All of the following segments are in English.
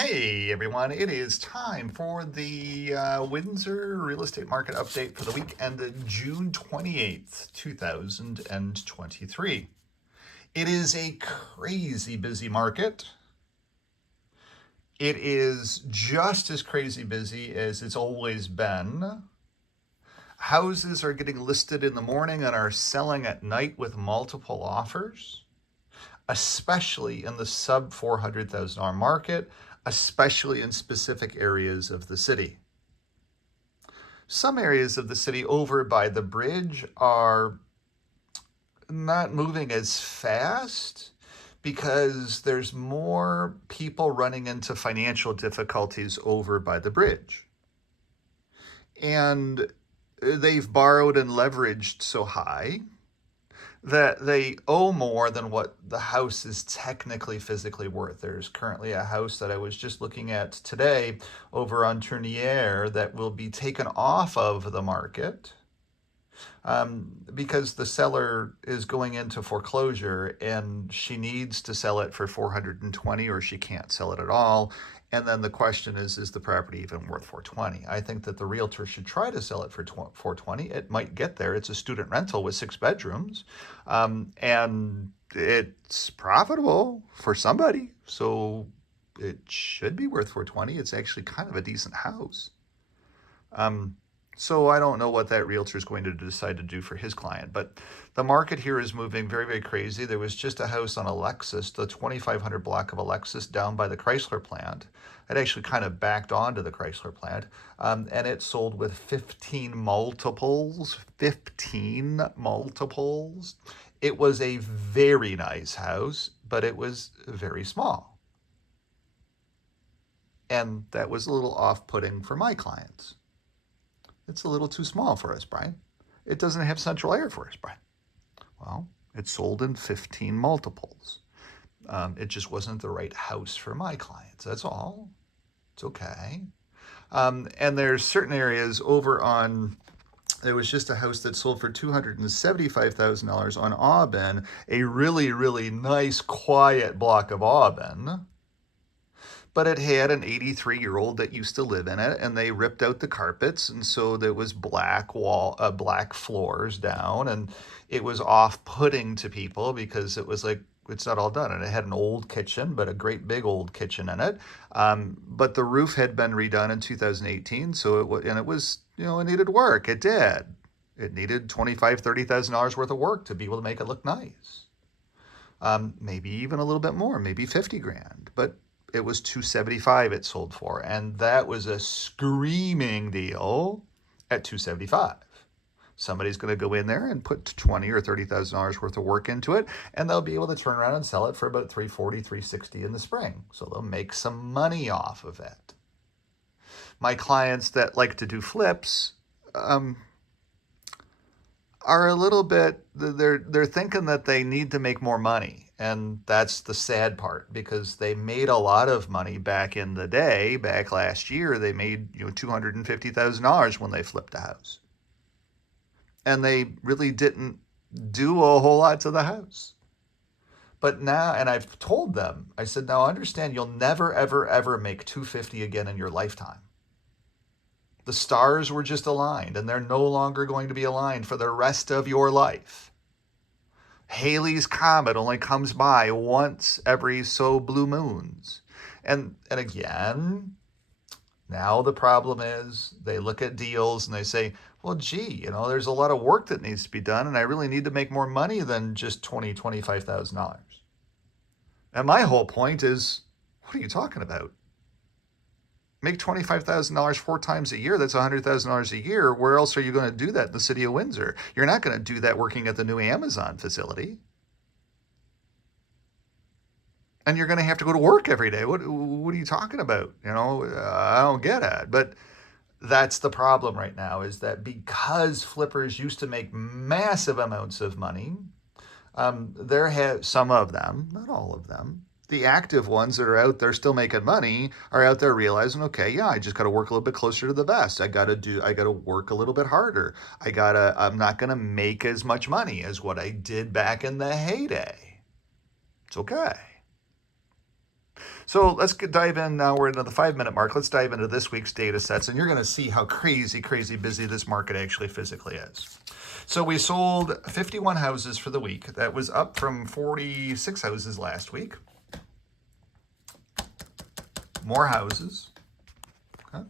Hey everyone, it is time for the Windsor real estate market update for the week ended June 28th, 2023. It is a crazy busy market. It is just as crazy busy as it's always been. Houses are getting listed in the morning and are selling at night with multiple offers, especially in the sub $400,000 market, especially in specific areas of the city. Some areas of the city over by the bridge are not moving as fast because there's more people running into financial difficulties over by the bridge. And they've borrowed and leveraged so high that they owe more than what the house is technically physically worth. There's currently a house that I was just looking at today over on Tournière that will be taken off of the market because the seller is going into foreclosure and she needs to sell it for 420 or she can't sell it at all. And then the question is the property even worth 420? I think that the realtor should try to sell it for 420. It might get there. It's a student rental with 6 bedrooms, and it's profitable for somebody. So it should be worth 420. It's actually kind of a decent house. So I don't know what that realtor is going to decide to do for his client, but the market here is moving very, very crazy. There was just a house on Alexis, the 2500 block of Alexis down by the Chrysler plant. It actually kind of backed onto the Chrysler plant, and it sold with 15 multiples. 15 multiples. It was a very nice house, but it was very small. And that was a little off-putting for my clients. It's a little too small for us, Brian. It doesn't have central air for us, Brian. Well, it sold in 15 multiples. It just wasn't the right house for my clients. That's all. It's okay. And there's certain areas over on, there was just a house that sold for $275,000 on Aubin, a really, really nice, quiet block of Aubin. But it had an 83-year-old that used to live in it, and they ripped out the carpets, and so there was black floors down, and it was off-putting to people because it was like, it's not all done, and it had an old kitchen, but a great big old kitchen in it. But the roof had been redone in 2018, so it was, it needed work. It did. It needed $25,000, $30,000 worth of work to be able to make it look nice. Maybe even a little bit more, maybe 50 grand, but it was 275 it sold for, and that was a screaming deal at 275. Somebody's going to go in there and put $20,000 or $30,000 worth of work into it, and they'll be able to turn around and sell it for about 340, 360 in the spring. So they'll make some money off of it. My clients that like to do flips are a little bit, they're thinking that they need to make more money. And that's the sad part, because they made a lot of money back in the day. Back last year, they made $250,000 when they flipped a house. And they really didn't do a whole lot to the house. But now, and I've told them, I said, now understand, you'll never, ever, ever make 250 again in your lifetime. The stars were just aligned, and they're no longer going to be aligned for the rest of your life. Halley's Comet only comes by once every so blue moons. And again, now the problem is they look at deals and they say, well, gee, there's a lot of work that needs to be done, and I really need to make more money than just $20,000, $25,000. And my whole point is, what are you talking about? Make $25,000 4 times a year. That's $100,000 a year. Where else are you going to do that in the city of Windsor? You're not going to do that working at the new Amazon facility. And you're going to have to go to work every day. What are you talking about? I don't get it. But that's the problem right now, is that because flippers used to make massive amounts of money, some of them, not all of them, the active ones that are out there still making money are out there realizing, okay, yeah, I just got to work a little bit closer to the vest. I got to work a little bit harder. I'm not going to make as much money as what I did back in the heyday. It's okay. So let's dive in now. We're into the 5-minute mark. Let's dive into this week's data sets, and you're going to see how crazy busy this market actually physically is. So we sold 51 houses for the week. That was up from 46 houses last week. More houses. Okay.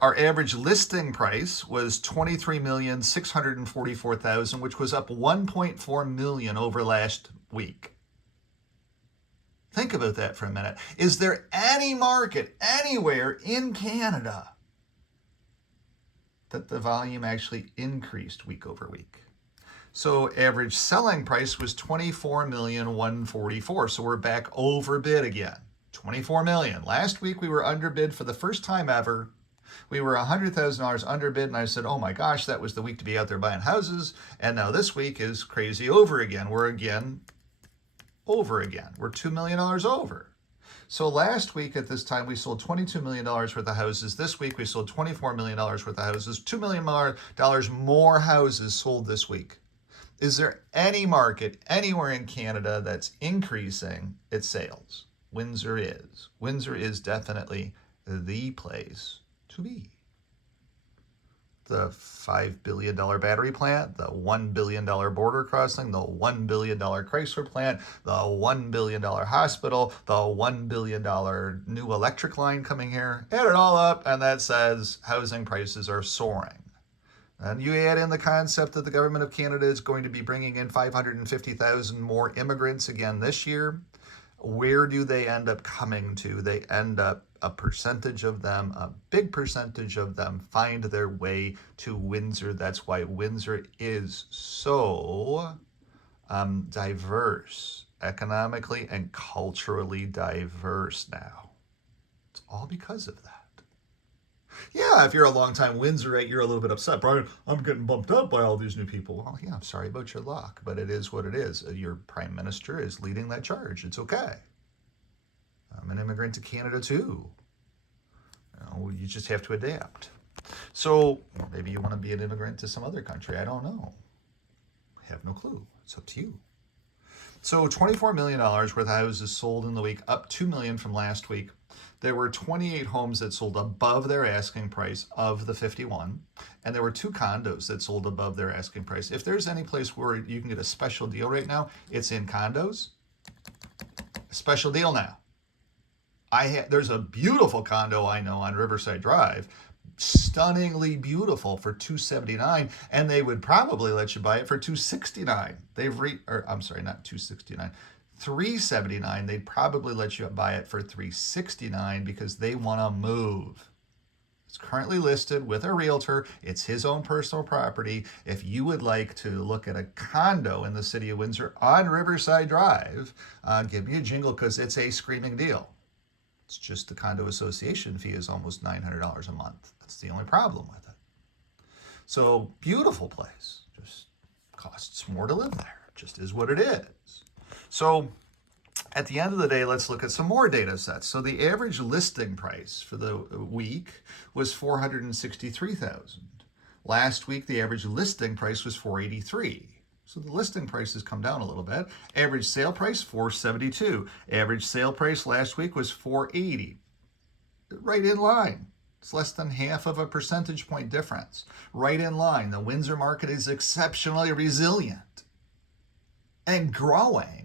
Our average listing price was $23,644,000, which was up 1.4 million over last week. Think about that for a minute. Is there any market anywhere in Canada that the volume actually increased week over week? So average selling price was $24,144,000. So we're back overbid again. 24 million. Last week we were underbid for the first time ever. We were $100,000 underbid, and I said, oh my gosh, that was the week to be out there buying houses. And now this week is crazy over again. We're again over again. We're $2 million over. So last week at this time, we sold $22 million worth of houses. This week, we sold $24 million worth of houses. $2 million more houses sold this week. Is there any market anywhere in Canada that's increasing its sales? Windsor is. Windsor is definitely the place to be. The $5 billion battery plant, the $1 billion border crossing, the $1 billion Chrysler plant, the $1 billion hospital, the $1 billion new electric line coming here. Add it all up, and that says housing prices are soaring. And you add in the concept that the government of Canada is going to be bringing in 550,000 more immigrants again this year. Where do they end up coming to? They end up, a percentage of them, a big percentage of them, find their way to Windsor. That's why Windsor is so diverse, economically and culturally diverse now. It's all because of that. Yeah, if you're a longtime Windsorite, you're a little bit upset. Brian, I'm getting bumped up by all these new people. Well, yeah, I'm sorry about your luck, but it is what it is. Your prime minister is leading that charge. It's okay. I'm an immigrant to Canada too. You just have to adapt. So, or maybe you want to be an immigrant to some other country. I don't know. I have no clue. It's up to you. So $24 million worth of houses sold in the week, up $2 million from last week. There were 28 homes that sold above their asking price of the 51, and there were 2 condos that sold above their asking price. If there's any place where you can get a special deal right now, it's in condos. A special deal now. There's a beautiful condo I know on Riverside Drive, stunningly beautiful, for $279, and they would probably let you buy it for $269. Not $269. $379. They'd probably let you buy it for $369 because they want to move. It's currently listed with a realtor. It's his own personal property. If you would like to look at a condo in the city of Windsor on Riverside Drive, give me a jingle because it's a screaming deal. It's just the condo association fee is almost $900 a month. That's the only problem with it. So beautiful place. Just costs more to live there. Just is what it is. So at the end of the day, let's look at some more data sets. So the average listing price for the week was $463,000. Last week, the average listing price was $483,000. So the listing price has come down a little bit. Average sale price, $472,000. Average sale price last week was $480,000. Right in line. It's less than half of a percentage point difference. Right in line. The Windsor market is exceptionally resilient and growing.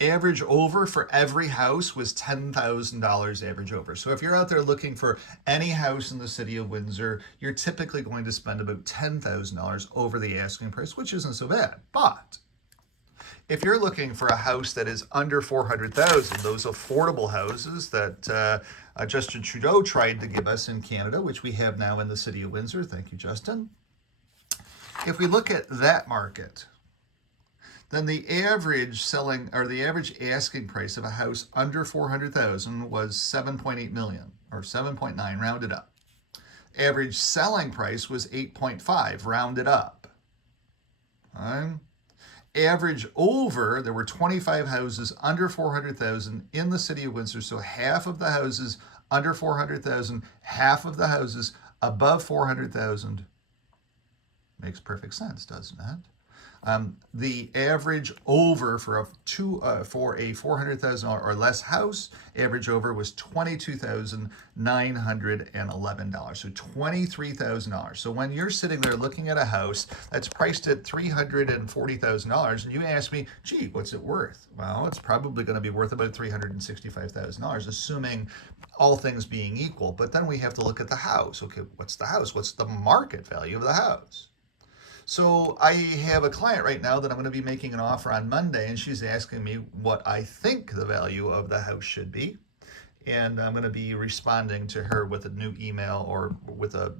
Average over for every house was $10,000 average over. So if you're out there looking for any house in the city of Windsor, you're typically going to spend about $10,000 over the asking price, which isn't so bad. But if you're looking for a house that is under $400,000, those affordable houses that Justin Trudeau tried to give us in Canada, which we have now in the city of Windsor, thank you, Justin. If we look at that market, then the average asking price of a house under $400,000 was $7.8 million, or 7.9 rounded up. Average selling price was 8.5 rounded up. Average over, there were 25 houses under 400,000 in the city of Windsor. So half of the houses under 400,000, half of the houses above 400,000. Makes perfect sense, doesn't it? The average over for a $400,000 or less house, average over was $22,911. So $23,000. So when you're sitting there looking at a house that's priced at $340,000, and you ask me, gee, what's it worth? Well, it's probably going to be worth about $365,000, assuming all things being equal. But then we have to look at the house. Okay, what's the house? What's the market value of the house? So I have a client right now that I'm going to be making an offer on Monday, and she's asking me what I think the value of the house should be. And I'm going to be responding to her with a new email or with an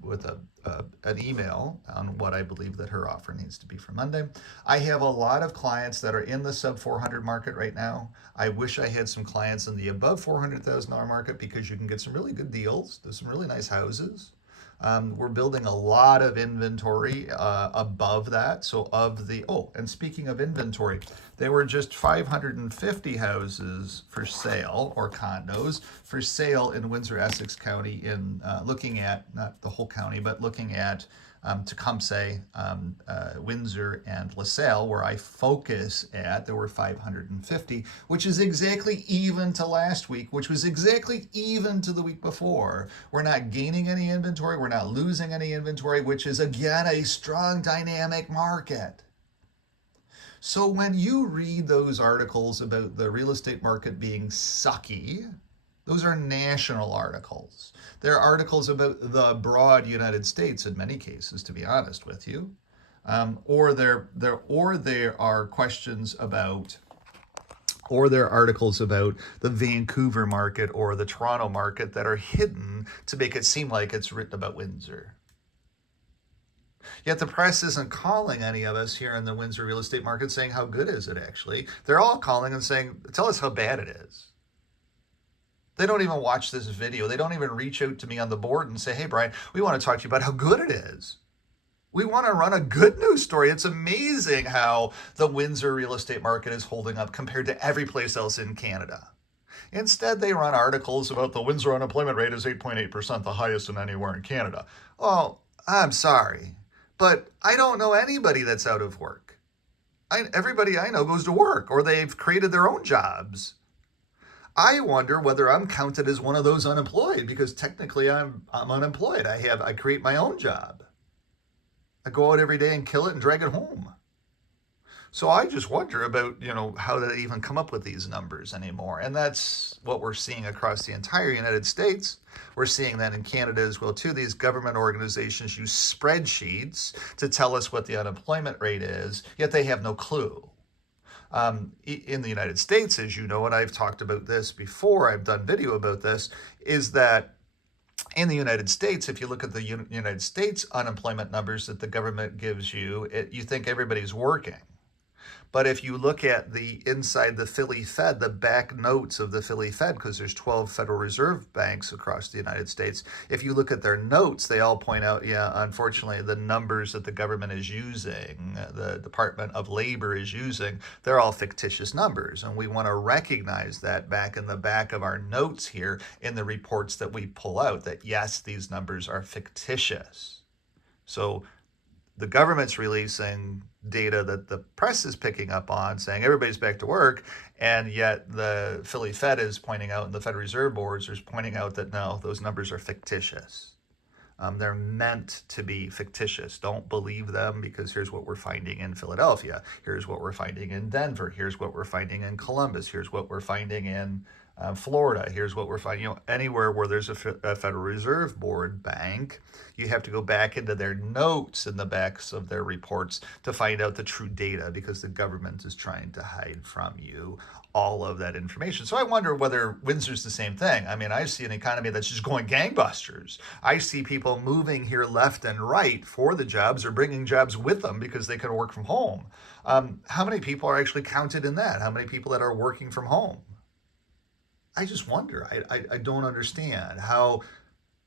email on what I believe that her offer needs to be for Monday. I have a lot of clients that are in the sub 400 market right now. I wish I had some clients in the above $400,000 market because you can get some really good deals. There's some really nice houses. We're building a lot of inventory above that. So and speaking of inventory, there were just 550 houses for sale or condos for sale in Windsor, Essex County in looking at, not the whole county, but looking at Tecumseh, Windsor, and LaSalle, where I focus at, there were 550, which is exactly even to last week, which was exactly even to the week before. We're not gaining any inventory, we're not losing any inventory, which is again a strong dynamic market. So when you read those articles about the real estate market being sucky, those are national articles. They're articles about the broad United States in many cases, to be honest with you. Or there are questions about, or there are articles about the Vancouver market or the Toronto market that are hidden to make it seem like it's written about Windsor. Yet the press isn't calling any of us here in the Windsor real estate market saying how good is it actually. They're all calling and saying, tell us how bad it is. They don't even watch this video. They don't even reach out to me on the board and say, hey, Brian, we want to talk to you about how good it is. We want to run a good news story. It's amazing how the Windsor real estate market is holding up compared to every place else in Canada. Instead, they run articles about the Windsor unemployment rate is 8.8%, the highest in anywhere in Canada. Well, I'm sorry, but I don't know anybody that's out of work. Everybody I know goes to work or they've created their own jobs. I wonder whether I'm counted as one of those unemployed because technically I'm unemployed. I create my own job. I go out every day and kill it and drag it home. So I just wonder about, how they even come up with these numbers anymore. And that's what we're seeing across the entire United States. We're seeing that in Canada as well, too. These government organizations use spreadsheets to tell us what the unemployment rate is, yet they have no clue. In the United States, as you know, and I've talked about this before, I've done video about this, is that in the United States, if you look at the United States unemployment numbers that the government gives you, you think everybody's working. But if you look at the inside the Philly Fed, the back notes of the Philly Fed, because there's 12 Federal Reserve banks across the United States, if you look at their notes, they all point out, unfortunately, the numbers that the government is using, the Department of Labor is using, they're all fictitious numbers. And we want to recognize that back in the back of our notes here in the reports that we pull out, that yes, these numbers are fictitious. So the government's releasing data that the press is picking up on, saying everybody's back to work, and yet the Philly Fed is pointing out, and the Federal Reserve boards are pointing out that no, those numbers are fictitious. They're meant to be fictitious. Don't believe them because here's what we're finding in Philadelphia. Here's what we're finding in Denver. Here's what we're finding in Columbus. Here's what we're finding in Florida. Here's what we're finding. Anywhere where there's a Federal Reserve Board bank, you have to go back into their notes in the backs of their reports to find out the true data because the government is trying to hide from you all of that information. So I wonder whether Windsor's the same thing. I mean, I see an economy that's just going gangbusters. I see people moving here left and right for the jobs or bringing jobs with them because they can work from home. How many people are actually counted in that? How many people that are working from home? I just wonder. I don't understand how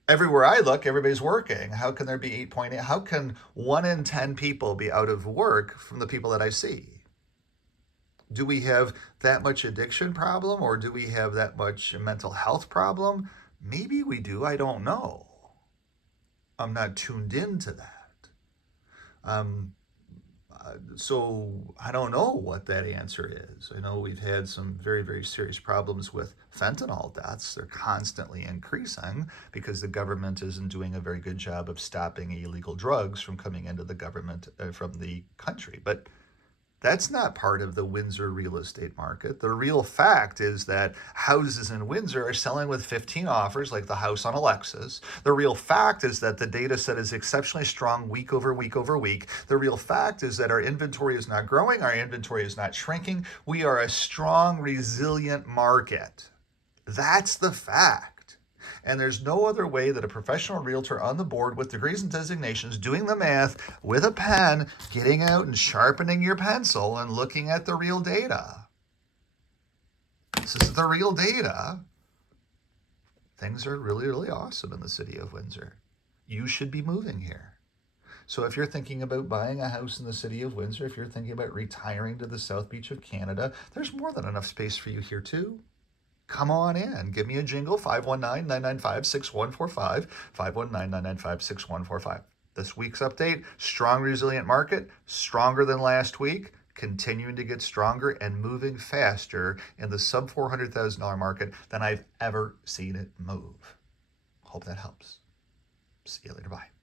everywhere I look, everybody's working. How can there be 8.8? How can 1 in 10 people be out of work from the people that I see? Do we have that much addiction problem or do we have that much mental health problem? Maybe we do. I don't know. I'm not tuned into that. So I don't know what that answer is. I know we've had some very, very serious problems with fentanyl deaths. They're constantly increasing because the government isn't doing a very good job of stopping illegal drugs from coming into the government, from the country. But that's not part of the Windsor real estate market. The real fact is that houses in Windsor are selling with 15 offers, like the house on Alexis. The real fact is that the data set is exceptionally strong week over week over week. The real fact is that our inventory is not growing, our inventory is not shrinking. We are a strong, resilient market. That's the fact. And there's no other way that a professional realtor on the board with degrees and designations, doing the math with a pen, getting out and sharpening your pencil and looking at the real data. This is the real data. Things are really, really awesome in the city of Windsor. You should be moving here. So if you're thinking about buying a house in the city of Windsor, if you're thinking about retiring to the South Beach of Canada, there's more than enough space for you here too. Come on in. Give me a jingle, 519-995-6145, 519-995-6145. This week's update, strong, resilient market, stronger than last week, continuing to get stronger and moving faster in the sub $400,000 market than I've ever seen it move. Hope that helps. See you later. Bye.